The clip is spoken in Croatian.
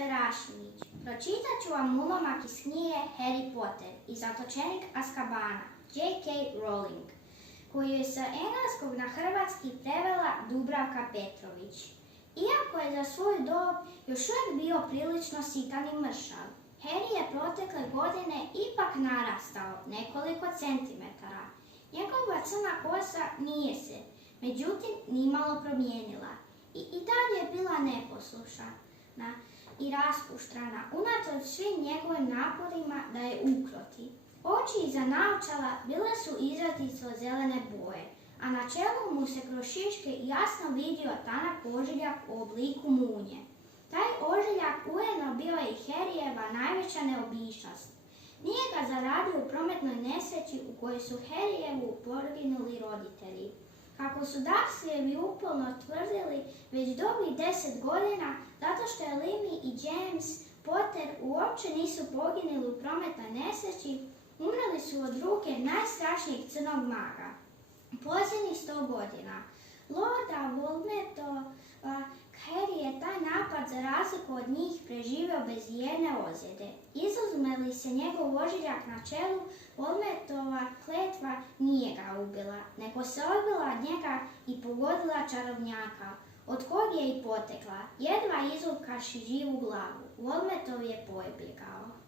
Perašinić. Pročitat ću vam ulomak iz knjige Harry Potter i zatočenik Azkabana, J.K. Rowling, koju je sa engleskog na hrvatski prevela Dubravka Petrović. Iako je za svoju dob još uvijek bio prilično sitan i mršav, Harry je protekle godine ipak narastao nekoliko centimetara. Njegova crna kosa nije se, međutim, nimalo promijenila i dalje je bila neposlušna i raspuštrana, unatoč svim njegovim naporima da je ukroti. Oči iza naočala bile su izrazito zelene boje, a na čelu mu se kroz šiške jasno vidio tanak ožiljak u obliku munje. Taj ožiljak ujedno bio je i Harryjeva najveća neobičnost. Nije ga zaradio u prometnoj nesreći u kojoj su Harryevu poginuli roditelji. Kako su Dursleyevi uporno tvrdili već dobih 10 godina, zato što je Lily i James Potter uopće nisu poginuli u prometnoj nesreći, umrli su od ruke najstrašnijeg crnog maga. Posljednjih 100 godina. Lorda Voldemortova Harry je taj napad za razliku od njih preživio bez jedne ozljede. Izuzme li se njegov ožiljak na čelu, Voldemortova kletva nije ga ubila, nego se odbila od njega i pogodila čarobnjaka, od kog je i potekla, jedva izvukavši živu glavu. Voldemort je pobjegao.